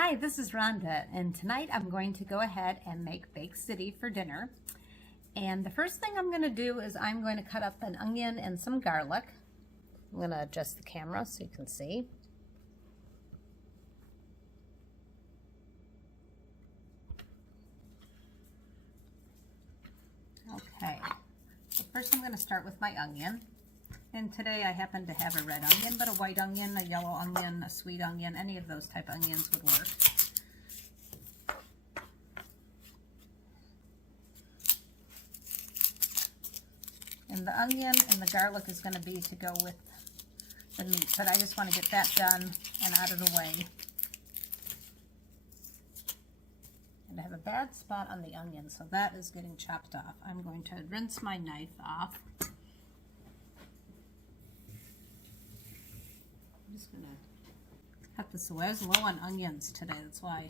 Hi, this is Rhonda, and tonight I'm going to go ahead and make baked ziti for dinner. And the first thing I'm going to do is I'm going to cut up an onion and some garlic. I'm going to adjust the camera so you can see. Okay, so first I'm going to start with my onion. And today I happen to have a red onion, but a white onion, a yellow onion, a sweet onion, any of those type of onions would work. And the onion and the garlic is going to be to go with the meat, but I just want to get that done and out of the way. And I have a bad spot on the onion, so that is getting chopped off. I'm going to rinse my knife off. I'm just going to cut this away. I was low on onions today, that's why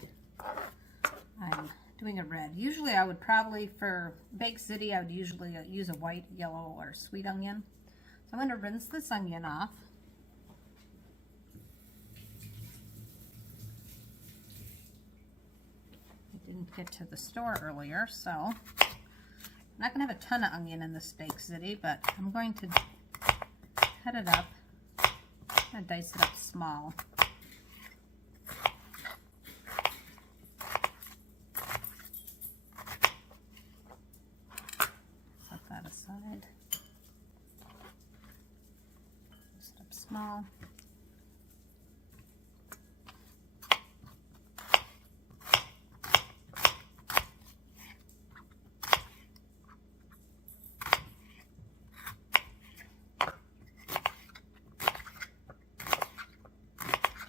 I'm doing a red. Usually I would probably, for baked ziti, I would usually use a white, yellow, or sweet onion. So I'm going to rinse this onion off. I didn't get to the store earlier, so I'm not going to have a ton of onion in this baked ziti, but I'm going to cut it up. I'm going to dice it up small. Set that aside. Dice it up small.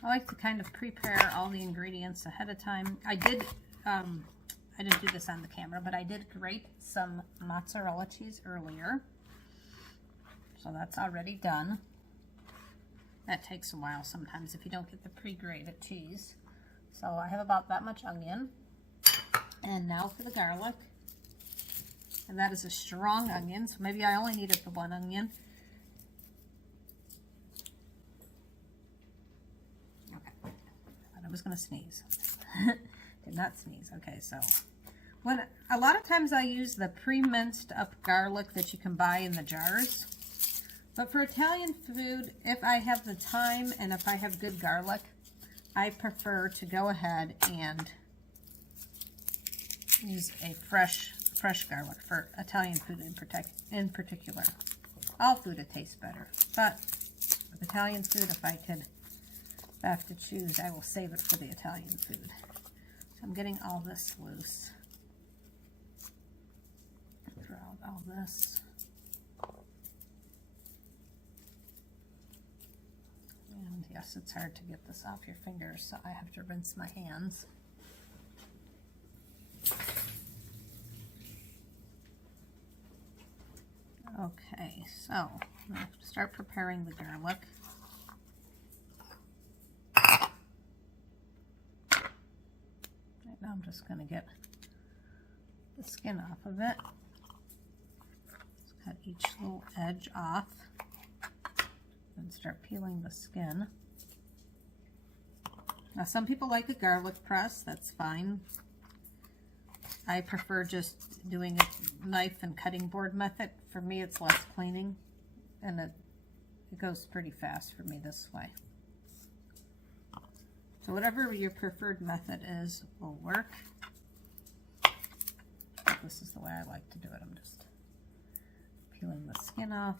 I like to kind of prepare all the ingredients ahead of time. I didn't do this on the camera, but I did grate some mozzarella cheese earlier. So that's already done. That takes a while sometimes if you don't get the pre-grated cheese. So I have about that much onion. And now for the garlic. And that is a strong onion, so maybe I only needed the one onion. I was going to sneeze. Did not sneeze. Okay, so a lot of times I use the pre-minced up garlic that you can buy in the jars. But for Italian food, if I have the time and if I have good garlic, I prefer to go ahead and use a fresh garlic for Italian food in particular. All food, it tastes better. But with Italian food, if I have to choose, I will save it for the Italian food. So I'm getting all this loose. Draw out all this. And yes, it's hard to get this off your fingers, so I have to rinse my hands. Okay, so I'm going to start preparing the garlic. Now I'm just going to get the skin off of it. Just cut each little edge off and start peeling the skin. Now some people like a garlic press, that's fine. I prefer just doing a knife and cutting board method. For me it's less cleaning and it goes pretty fast for me this way. So whatever your preferred method is will work. This is the way I like to do it. I'm just peeling the skin off.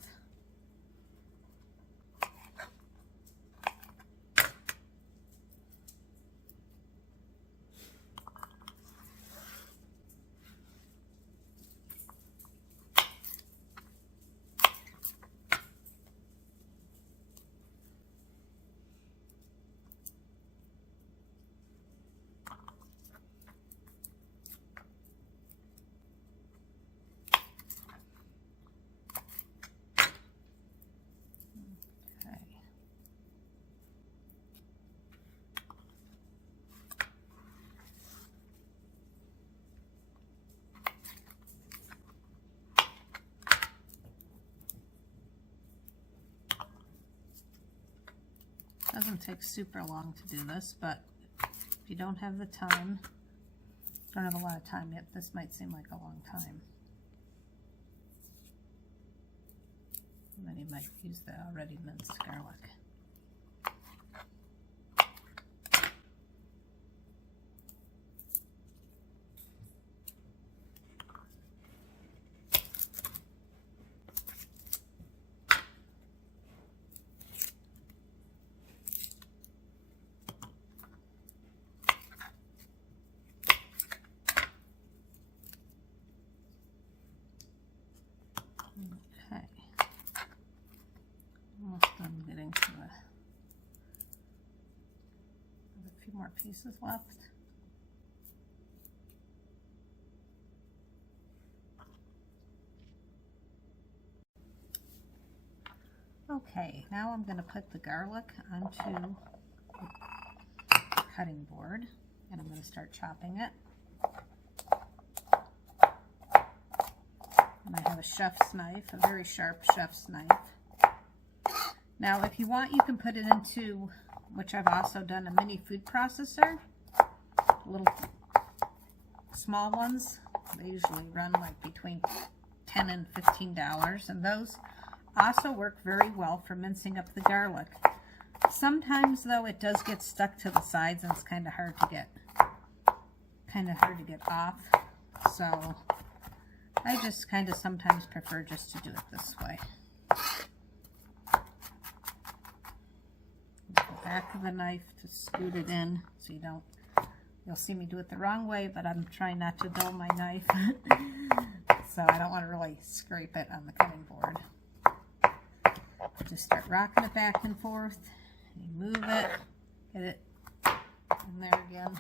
Doesn't take super long to do this, but if you don't have the time, don't have a lot of time yet, this might seem like a long time. And then you might use the already minced garlic. Okay, almost done getting to a few more pieces left. Okay, now I'm going to put the garlic onto the cutting board, and I'm going to start chopping it. And I have a chef's knife, a very sharp chef's knife. Now, if you want, you can put it into, which I've also done, a mini food processor. Little small ones. They usually run like between $10 and $15, and those also work very well for mincing up the garlic. Sometimes, though, it does get stuck to the sides, and it's kind of hard to get off. So I just kind of sometimes prefer just to do it this way. Use the back of the knife to scoot it in so you don't, you'll see me do it the wrong way, but I'm trying not to dull my knife. So I don't want to really scrape it on the cutting board. Just start rocking it back and forth. You move it, get it in there again.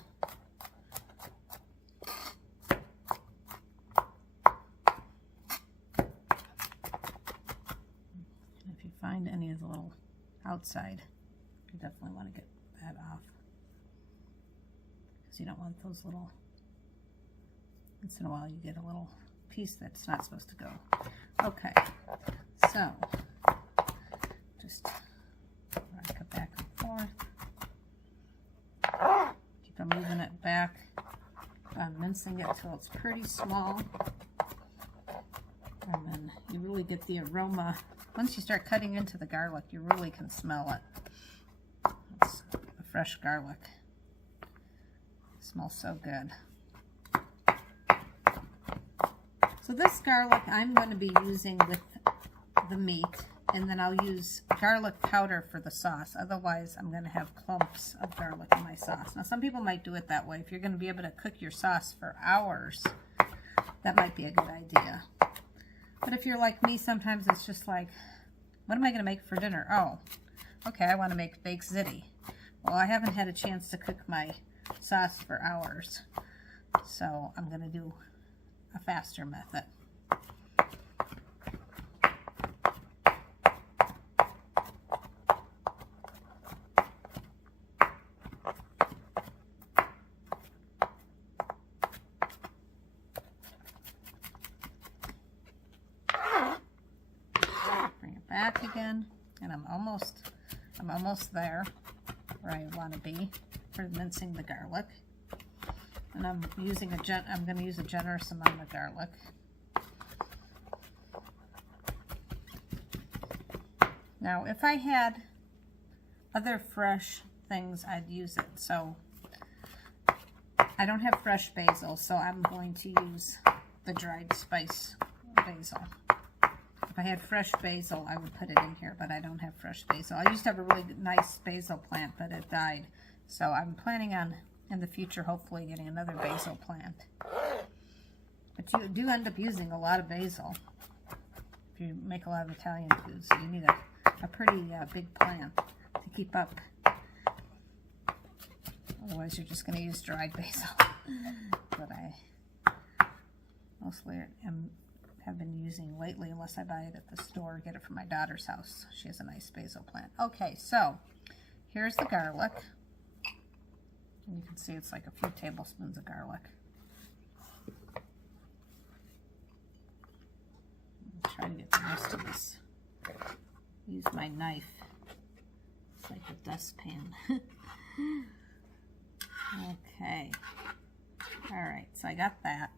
Find any of the little outside, you definitely want to get that off, because you don't want those little, once in a while you get a little piece that's not supposed to go. Okay, so just rock it back and forth, keep on moving it back, I'm mincing it till it's pretty small, and then you really get the aroma. Once you start cutting into the garlic, you really can smell it. It's the fresh garlic. It smells so good. So this garlic I'm going to be using with the meat, and then I'll use garlic powder for the sauce. Otherwise, I'm going to have clumps of garlic in my sauce. Now, some people might do it that way. If you're going to be able to cook your sauce for hours, that might be a good idea. But if you're like me, sometimes it's just like, what am I going to make for dinner? Oh, okay, I want to make baked ziti. Well, I haven't had a chance to cook my sauce for hours, so I'm going to do a faster method. Back again, and I'm almost there where I want to be for mincing the garlic. And I'm going to use a generous amount of garlic. Now, if I had other fresh things, I'd use it. So I don't have fresh basil, so I'm going to use the dried spice basil. If I had fresh basil, I would put it in here, but I don't have fresh basil. I used to have a really nice basil plant, but it died. So I'm planning on, in the future, hopefully getting another basil plant. But you do end up using a lot of basil. If you make a lot of Italian foods, so you need a pretty big plant to keep up. Otherwise, you're just going to use dried basil. But I mostly have been using lately, unless I buy it at the store or get it from my daughter's house. She has a nice basil plant. Okay, so here's the garlic. And you can see it's like a few tablespoons of garlic. I'll try to get the rest of this. Use my knife. It's like a dustpan. Okay. All right, so I got that.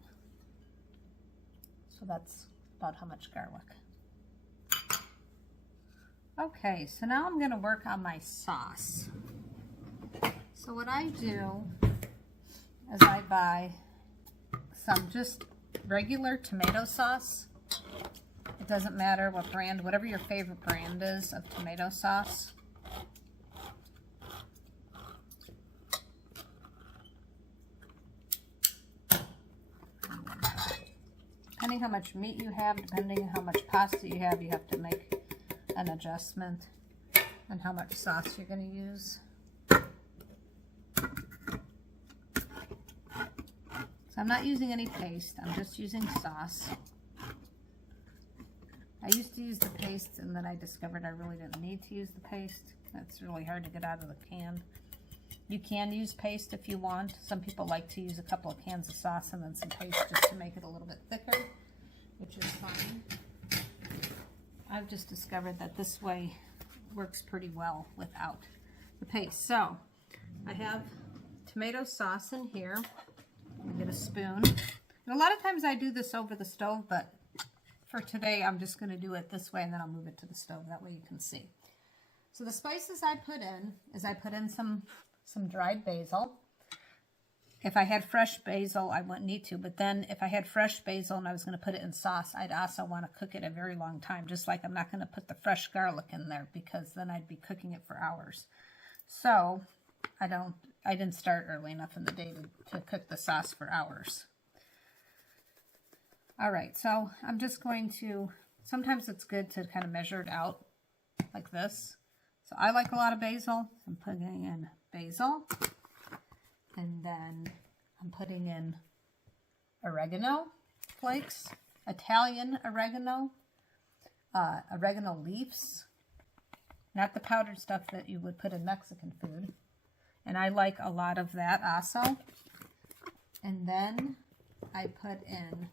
So that's about how much garlic. Okay, so now I'm going to work on my sauce. So what I do is I buy some just regular tomato sauce. It doesn't matter what brand, whatever your favorite brand is of tomato sauce. Depending how much meat you have, depending how much pasta you have to make an adjustment on how much sauce you're going to use. So I'm not using any paste, I'm just using sauce. I used to use the paste and then I discovered I really didn't need to use the paste. That's really hard to get out of the can. You can use paste if you want. Some people like to use a couple of cans of sauce and then some paste just to make it a little bit thicker, which is fine. I've just discovered that this way works pretty well without the paste. So I have tomato sauce in here. I get a spoon. And a lot of times I do this over the stove, but for today I'm just going to do it this way and then I'll move it to the stove. That way you can see. So the spices I put in is I put in some dried basil. If I had fresh basil, I wouldn't need to, but then if I had fresh basil and I was going to put it in sauce, I'd also want to cook it a very long time, just like I'm not going to put the fresh garlic in there because then I'd be cooking it for hours. So I didn't start early enough in the day to cook the sauce for hours. All right, so I'm just going to, sometimes it's good to kind of measure it out like this. So I like a lot of basil. I'm putting in basil. And then I'm putting in oregano flakes, Italian oregano, oregano leaves, not the powdered stuff that you would put in Mexican food. And I like a lot of that also. And then I put in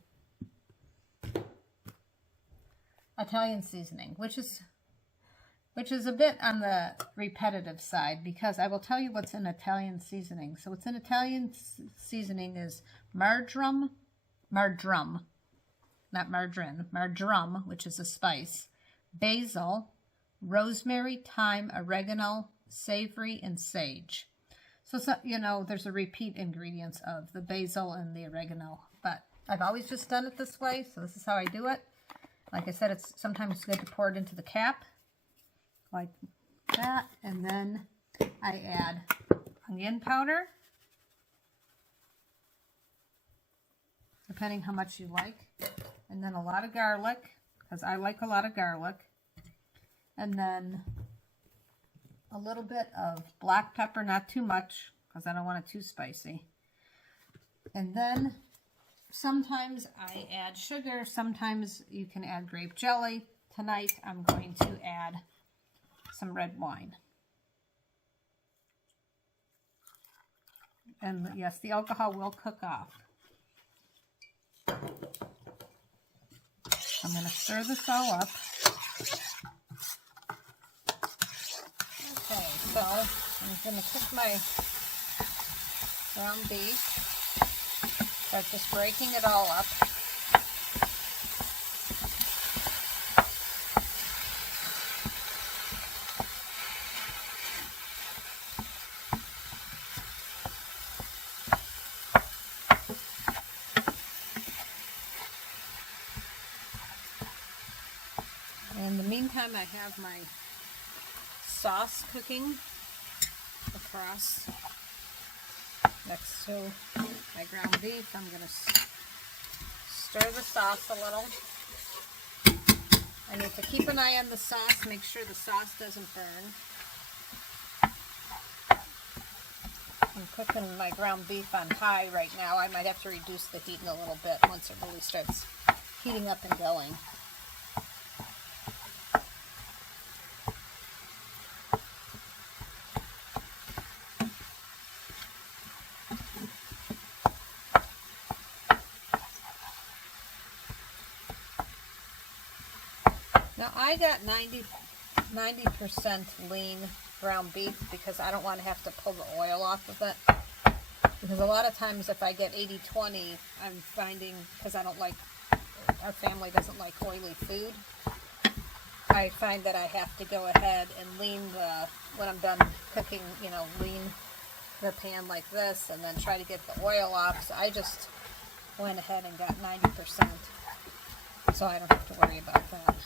Italian seasoning, which is a bit on the repetitive side, because I will tell you what's in Italian seasoning. So what's in Italian seasoning is marjoram, not margarine, marjoram, which is a spice, basil, rosemary, thyme, oregano, savory, and sage. So you know, there's a repeat ingredients of the basil and the oregano, but I've always just done it this way, so this is how I do it. Like I said, it's sometimes good to pour it into the cap, like that, and then I add onion powder, depending how much you like, and then a lot of garlic, because I like a lot of garlic, and then a little bit of black pepper, not too much, because I don't want it too spicy, and then sometimes I add sugar, sometimes you can add grape jelly. Tonight I'm going to add some red wine. And yes, the alcohol will cook off. I'm going to stir this all up. Okay, so I'm going to cook my ground beef. Start just breaking it all up. In the meantime, I have my sauce cooking across next to my ground beef. I'm going to stir the sauce a little. I need to keep an eye on the sauce, make sure the sauce doesn't burn. I'm cooking my ground beef on high right now. I might have to reduce the heat in a little bit once it really starts heating up and going. Now I got 90% lean ground beef because I don't want to have to pull the oil off of it. Because a lot of times if I get 80-20, I'm finding, because I don't like, our family doesn't like oily food, I find that I have to go ahead and lean when I'm done cooking, you know, lean the pan like this and then try to get the oil off. So I just went ahead and got 90%, so I don't have to worry about that.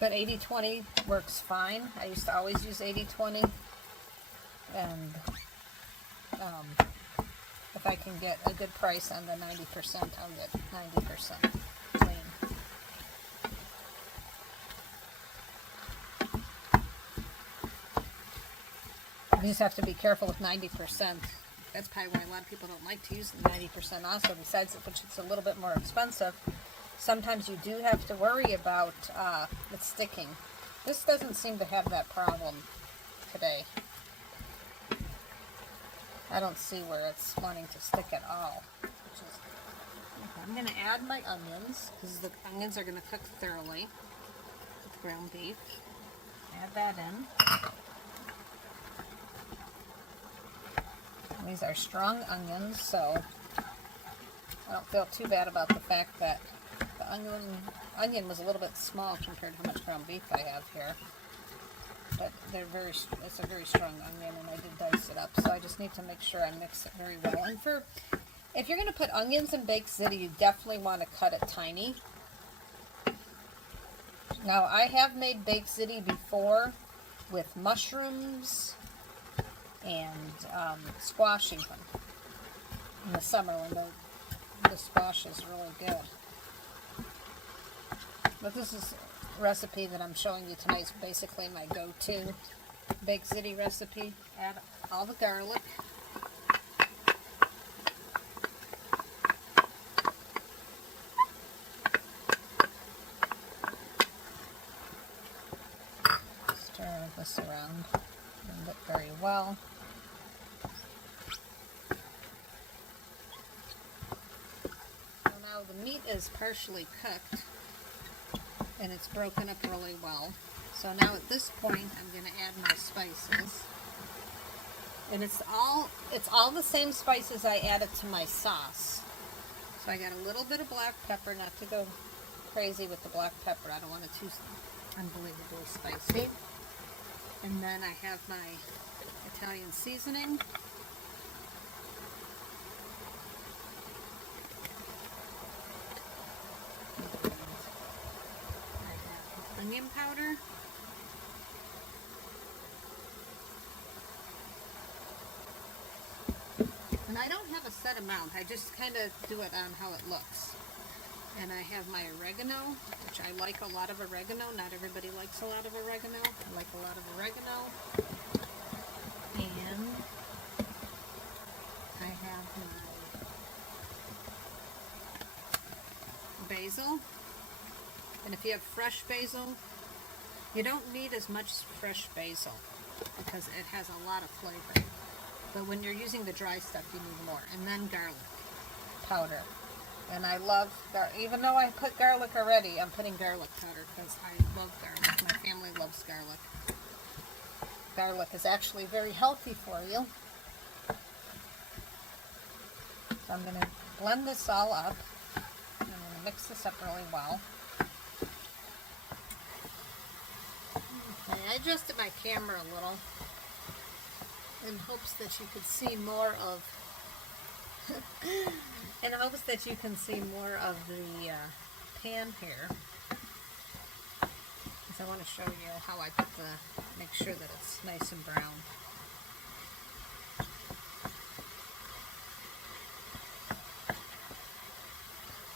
But 80-20 works fine. I used to always use 80-20, and if I can get a good price on the 90%, I'll get 90% clean. You just have to be careful with 90%. That's probably why a lot of people don't like to use the 90% also, besides which it's a little bit more expensive. Sometimes you do have to worry about it sticking. This doesn't seem to have that problem today. I don't see where it's wanting to stick at all. Okay, I'm going to add my onions, because the onions are going to cook thoroughly with ground beef. Add that in. And these are strong onions, so I don't feel too bad about the fact that the onion was a little bit small compared to how much ground beef I have here. But it's a very strong onion, and I did dice it up, so I just need to make sure I mix it very well. And if you're going to put onions in baked ziti, you definitely want to cut it tiny. Now, I have made baked ziti before with mushrooms and squash even in the summer when the squash is really good. But this is recipe that I'm showing you tonight is basically my go-to baked ziti recipe. Add all the garlic. Stir this around and it very well. So now the meat is partially cooked, and it's broken up really well. So now at this point, I'm going to add my spices. And it's all the same spices I added to my sauce. So I got a little bit of black pepper, not to go crazy with the black pepper. I don't want it too unbelievably spicy. And then I have my Italian seasoning. Onion powder, and I don't have a set amount, I just kind of do it on how it looks. And I have my oregano, which I like a lot of oregano. Not everybody likes a lot of oregano. I like a lot of oregano. And I have my basil. And if you have fresh basil, you don't need as much fresh basil because it has a lot of flavor. But when you're using the dry stuff, you need more. And then garlic powder. And I love, even though I put garlic already, I'm putting garlic powder because I love garlic. My family loves garlic. Garlic is actually very healthy for you. So I'm going to blend this all up. I'm going to mix this up really well. I adjusted my camera a little in hopes that you could see more of the pan here, because I want to show you how I put make sure that it's nice and brown.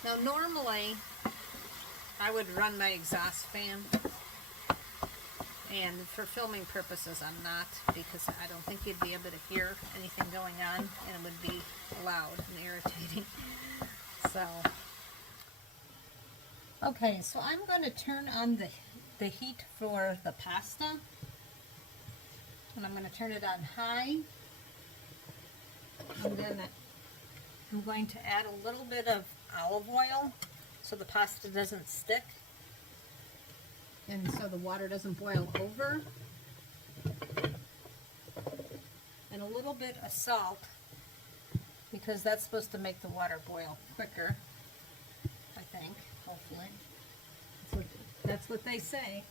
Now normally I would run my exhaust fan, and for filming purposes I'm not, because I don't think you'd be able to hear anything going on and it would be loud and irritating. So, okay, so I'm going to turn on the heat for the pasta, and I'm going to turn it on high, and then I'm going to add a little bit of olive oil so the pasta doesn't stick. And so the water doesn't boil over. little bit of salt because that's supposed to make the water boil quicker, I think, hopefully. That's what they say.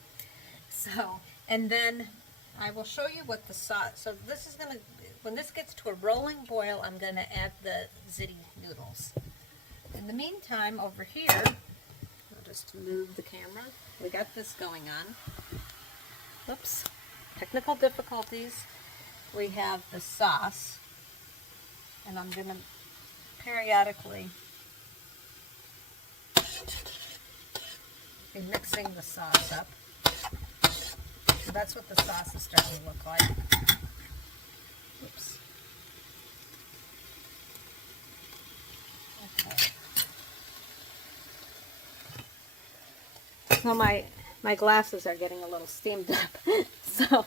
So, and then I will show you what the sauce, so this is going to, when this gets to a rolling boil, I'm going to add the Ziti noodles. In the meantime, over here, I'll just move the camera. We got this going on. Oops. Technical difficulties. We have the sauce, and I'm going to periodically be mixing the sauce up. So that's what the sauce is starting to look like. Oops. Okay. So my glasses are getting a little steamed up. So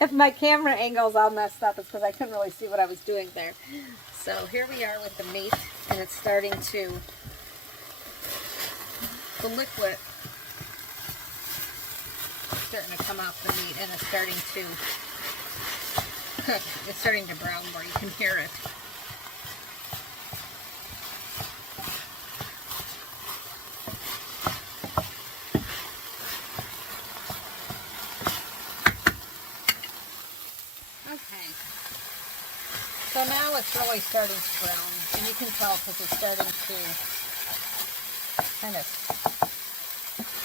if my camera angle's all messed up, it's because I couldn't really see what I was doing there. So here we are with the meat, and it's starting to, the liquid is starting to come off the meat, and it's starting to cook. It's starting to brown more. You can hear it. So now it's really starting to brown, and you can tell because it's starting to kind of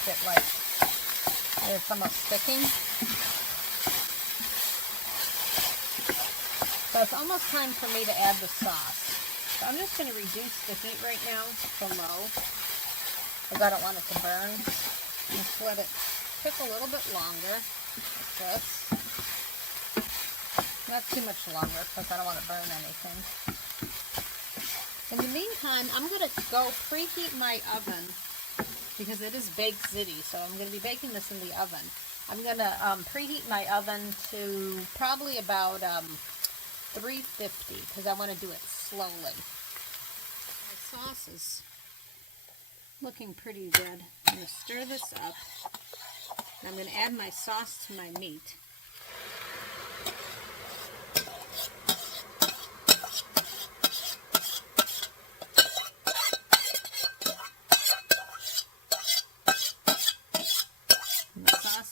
get like, it's almost sticking. So it's almost time for me to add the sauce. So I'm just going to reduce the heat right now to low, because I don't want it to burn. Just let it cook a little bit longer, like this. Not too much longer because I don't want to burn anything. In the meantime, I'm going to go preheat my oven because it is baked Ziti, so I'm going to be baking this in the oven. I'm going to preheat my oven to probably about 350 because I want to do it slowly. My sauce is looking pretty good. I'm going to stir this up. And I'm going to add my sauce to my meat.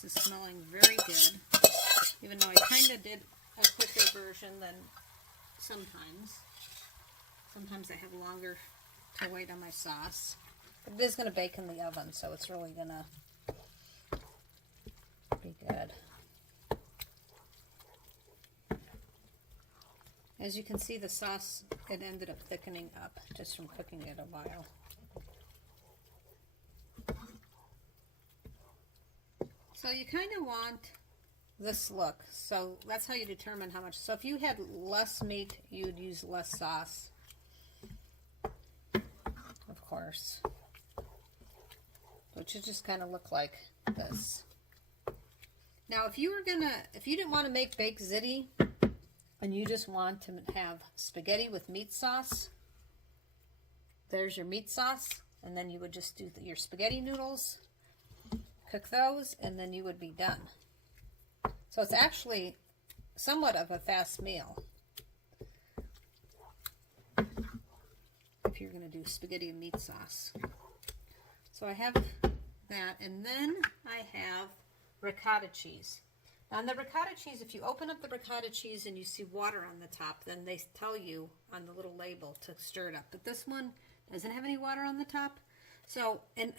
Is smelling very good, even though I kind of did a quicker version than sometimes. Sometimes I have longer to wait on my sauce. But it is going to bake in the oven, so it's really going to be good. As you can see, the sauce, it ended up thickening up just from cooking it a while. So you kind of want this look. So that's how you determine how much. So if you had less meat, you'd use less sauce, of course. Which should just kind of look like this. Now if you didn't want to make baked Ziti and you just want to have spaghetti with meat sauce, there's your meat sauce, and then you would just do your spaghetti noodles. Cook those, and then you would be done. So it's actually somewhat of a fast meal if you're going to do spaghetti and meat sauce. So I have that, and then I have ricotta cheese. Now on the ricotta cheese, if you open up the ricotta cheese and you see water on the top, then they tell you on the little label to stir it up. But this one doesn't have any water on the top. So, and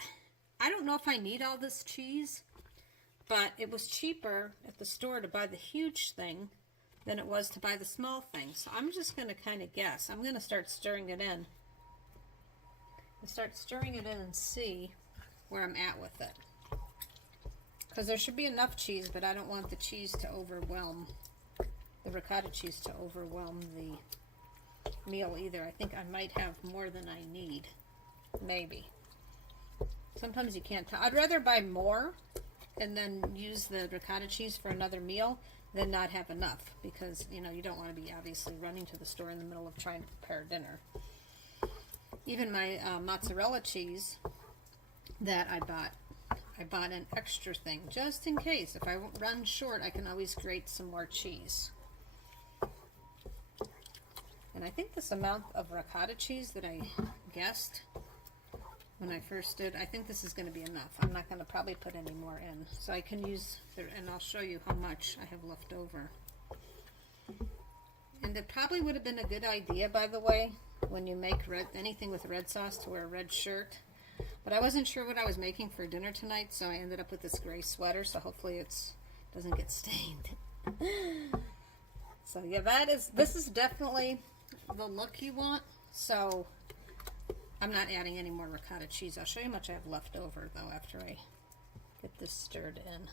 I don't know if I need all this cheese, but it was cheaper at the store to buy the huge thing than it was to buy the small thing. So I'm just going to kind of guess. I'm going to start stirring it in. And see where I'm at with it. Because there should be enough cheese, but I don't want the cheese to overwhelm, the ricotta cheese to overwhelm the meal either. I think I might have more than I need. Maybe. Sometimes you can't tell. I'd rather buy more and then use the ricotta cheese for another meal than not have enough, because you know you don't want to be obviously running to the store in the middle of trying to prepare dinner. Even my mozzarella cheese that I bought an extra thing just in case. If I run short, I can always grate some more cheese. And I think this amount of ricotta cheese that I guessed when I first did, I think this is going to be enough. I'm not going to probably put any more in. So I can use, and I'll show you how much I have left over. And it probably would have been a good idea, by the way, when you make anything with red sauce, to wear a red shirt. But I wasn't sure what I was making for dinner tonight, so I ended up with this gray sweater, so hopefully it doesn't get stained. So yeah, this is definitely the look you want. So I'm not adding any more ricotta cheese. I'll show you how much I have left over though after I get this stirred in.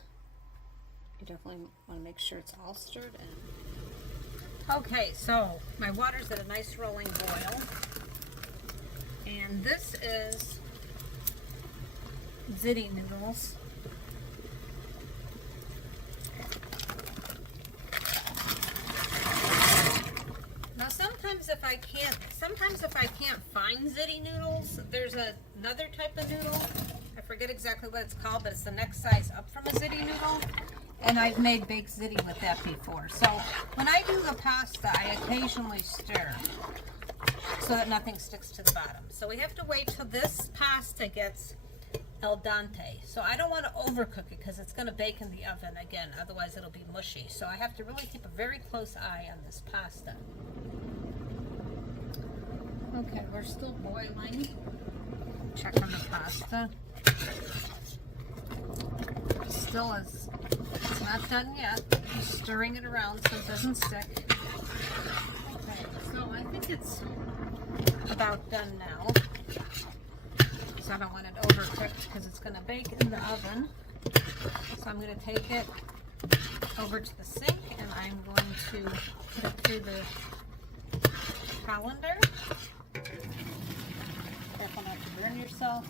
You definitely want to make sure it's all stirred in. Okay, so my water's at a nice rolling boil. And this is Ziti noodles. Now sometimes if I can't find Ziti noodles, there's another type of noodle. I forget exactly what it's called, but it's the next size up from a Ziti noodle. And I've made baked Ziti with that before. So when I do the pasta, I occasionally stir so that nothing sticks to the bottom. So we have to wait till this pasta gets al dente. So I don't want to overcook it because it's going to bake in the oven again, otherwise it'll be mushy. So I have to really keep a very close eye on this pasta. Okay, we're still boiling. Check on the pasta. Still is, it's not done yet. Just stirring it around so it doesn't stick. Okay, so I think it's about done now. So I don't want it overcooked because it's going to bake in the oven. So I'm going to take it over to the sink and I'm going to put it through the colander. Careful not to burn yourself.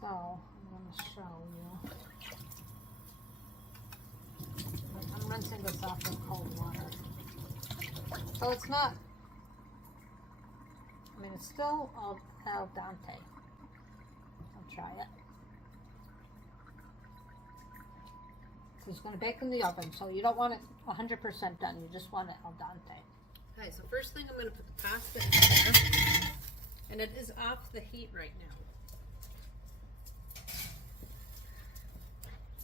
So I'm going to show you. I'm rinsing this off with cold water. So it's not, I mean, it's still al dente. I'll try it. It's going to bake in the oven, so you don't want it 100% done. You just want it al dente. Okay, so first thing I'm going to put the pasta in there. And it is off the heat right now.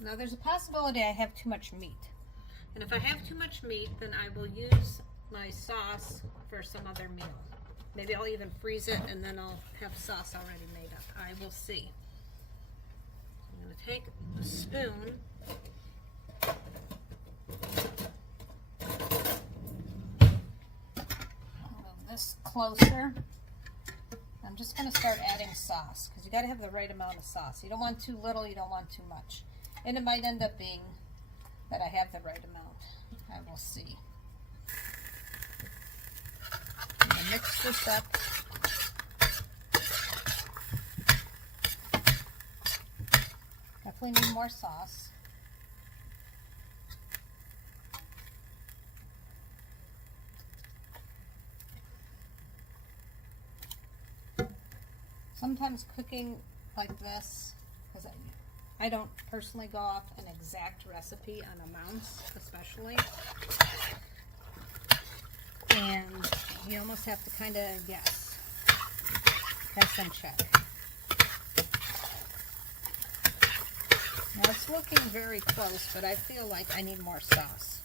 Now there's a possibility I have too much meat. And if I have too much meat, then I will use my sauce for some other meal. Maybe I'll even freeze it and then I'll have sauce already made up. I will see. I'm going to take a spoon move this closer. I'm just going to start adding sauce because you got to have the right amount of sauce. You don't want too little, you don't want too much. And it might end up being that I have the right amount. I will see. I'm going to mix this up. Definitely need more sauce. Sometimes cooking like this, because I don't personally go off an exact recipe on amounts, especially. And you almost have to kind of guess and check. Now it's looking very close, but I feel like I need more sauce.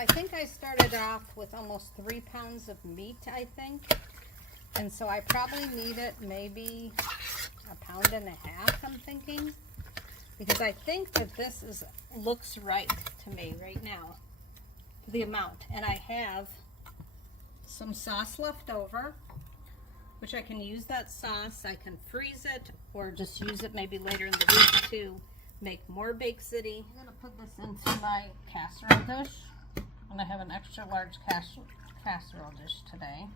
I think I started off with almost 3 pounds of meat, I think. And so I probably need it maybe 1.5 pounds, I'm thinking. Because I think that this looks right to me right now, the amount. And I have some sauce left over, which I can use that sauce. I can freeze it or just use it maybe later in the week to make more Bake City. I'm gonna put this into my casserole dish. And I have an extra large casserole dish today.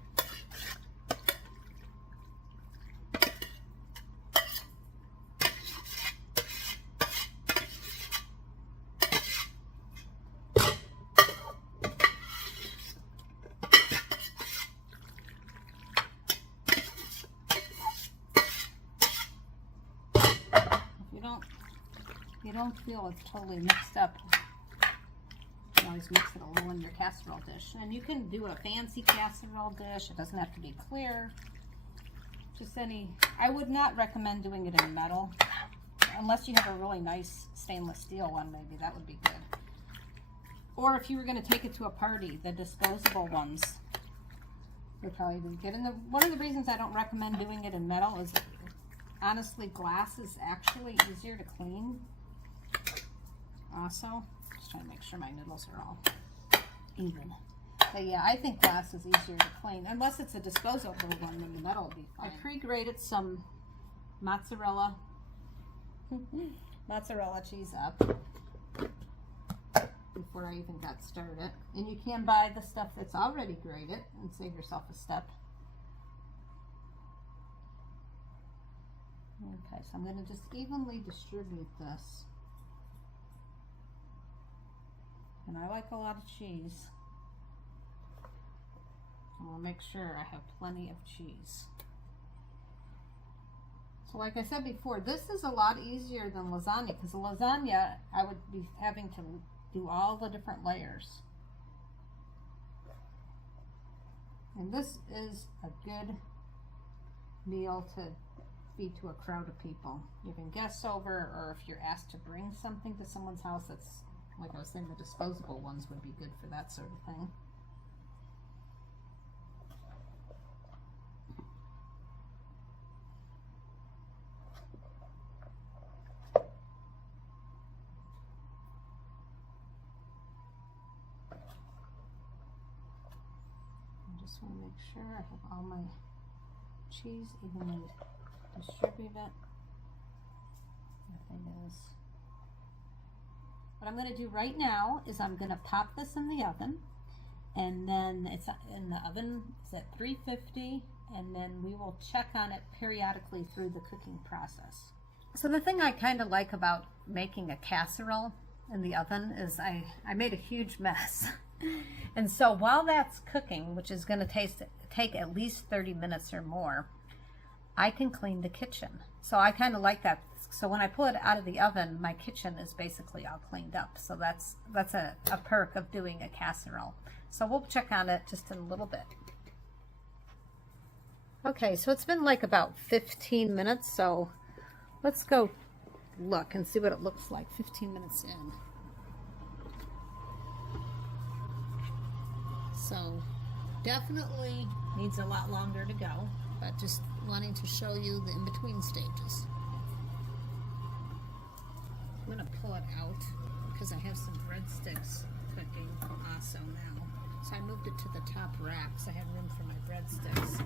If you don't feel it's totally mixed up, you can always mix it a little in your casserole dish. And you can do a fancy casserole dish. It doesn't have to be clear. Just any. I would not recommend doing it in metal. Unless you have a really nice stainless steel one, maybe that would be good. Or if you were going to take it to a party, the disposable ones would probably be good. And one of the reasons I don't recommend doing it in metal is that, honestly, glass is actually easier to clean. Also, just trying to make sure my noodles are all even. But yeah, I think glass is easier to clean. Unless it's a disposable one, then the metal will be fine. I pre-grated some mozzarella cheese up before I even got started. And you can buy the stuff that's already grated and save yourself a step. Okay, so I'm going to just evenly distribute this. And I like a lot of cheese. I will make sure I have plenty of cheese. So like I said before, this is a lot easier than lasagna, because the lasagna, I would be having to do all the different layers. And this is a good meal to feed to a crowd of people. You can guests over, or if you're asked to bring something to someone's house, that's, like I was saying, the disposable ones would be good for that sort of thing. I just want to make sure I have all my cheese evenly distributed. Everything is. What I'm going to do right now is I'm going to pop this in the oven, and then it's in the oven. It's at 350, and then we will check on it periodically through the cooking process. So the thing I kind of like about making a casserole in the oven is I made a huge mess. And so while that's cooking, which is going to take at least 30 minutes or more, I can clean the kitchen. So I kind of like that. So when I pull it out of the oven, my kitchen is basically all cleaned up. So that's a perk of doing a casserole. So we'll check on it just in a little bit. Okay, so it's been like about 15 minutes. So let's go look and see what it looks like 15 minutes in. So definitely needs a lot longer to go, but just wanting to show you the in-between stages. I'm going to pull it out because I have some breadsticks cooking also now. So I moved it to the top rack so I have room for my breadsticks.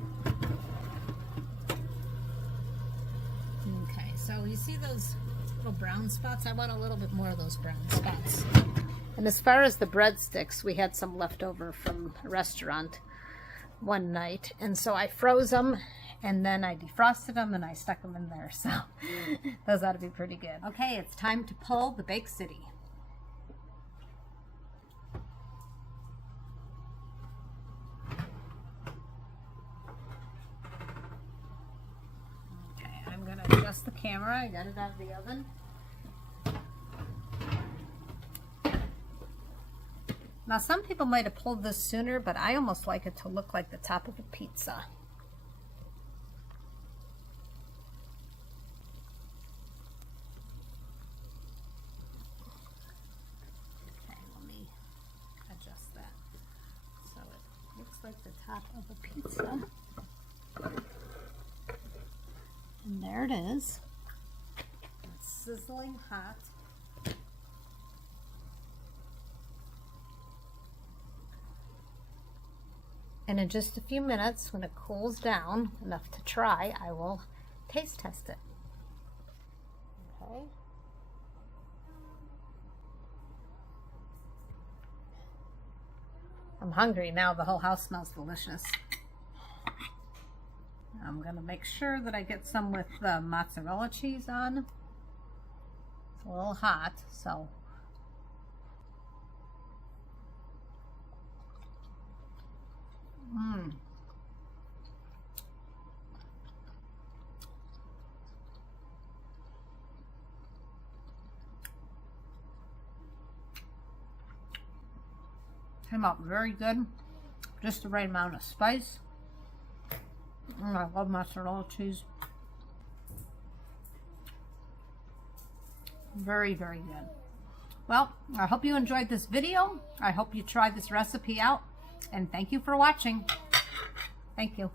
Okay, so you see those little brown spots? I want a little bit more of those brown spots. And as far as the breadsticks, we had some left over from a restaurant one night, and so I froze them, and then I defrosted them and I stuck them in there. So those ought to be pretty good. Okay, it's time to pull the Bake City. Okay, I'm going to adjust the camera. I got it out of the oven. Now, some people might have pulled this sooner, but I almost like it to look like the top of a pizza. Okay, let me adjust it is. It's sizzling hot. And in just a few minutes, when it cools down enough to try, I will taste test it. Okay. I'm hungry now. The whole house smells delicious. I'm going to make sure that I get some with the mozzarella cheese on. It's a little hot, so. Came out very good. Just the right amount of spice. I love mozzarella cheese. Very, very good. Well, I hope you enjoyed this video. I hope you try this recipe out. And thank you for watching. Thank you.